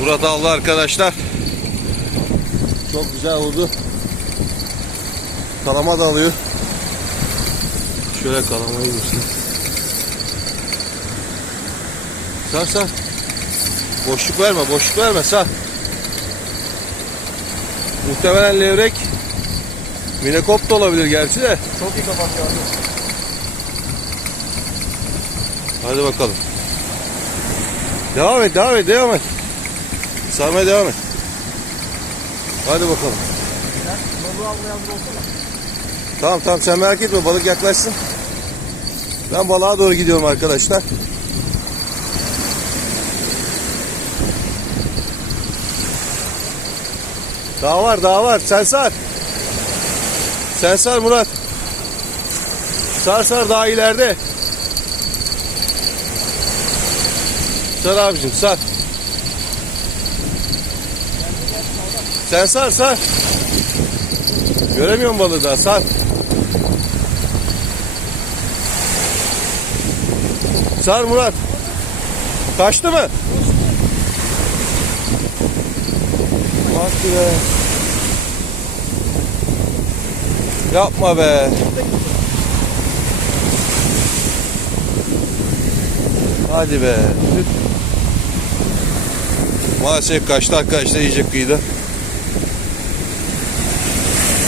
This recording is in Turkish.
Murat aldı arkadaşlar. Çok güzel vurdu. Kalama da alıyor. Şöyle kalamayı göster. Sar sar. Boşluk verme, boşluk verme sar. Muhtemelen levrek Minekop da olabilir gerçi de. Çok iyi kapattı abi. Hadi bakalım. Devam et, devam et, devam et. Sarmaya devam et. Hadi bakalım. Balığı almaya hazır olsana. Tamam tamam sen merak etme balık yaklaşsın. Ben balığa doğru gidiyorum arkadaşlar. Daha var daha var sen sar. Sen sar Murat. Sar sar daha ileride. Sar abicim sar. Sen sar sar. Göremiyorum balığı daha sar. Sar Murat. Kaçtı mı? Bak be. Yapma be. Hadi be. Maalesef kaçtı arkadaşlar iyice kıyıda.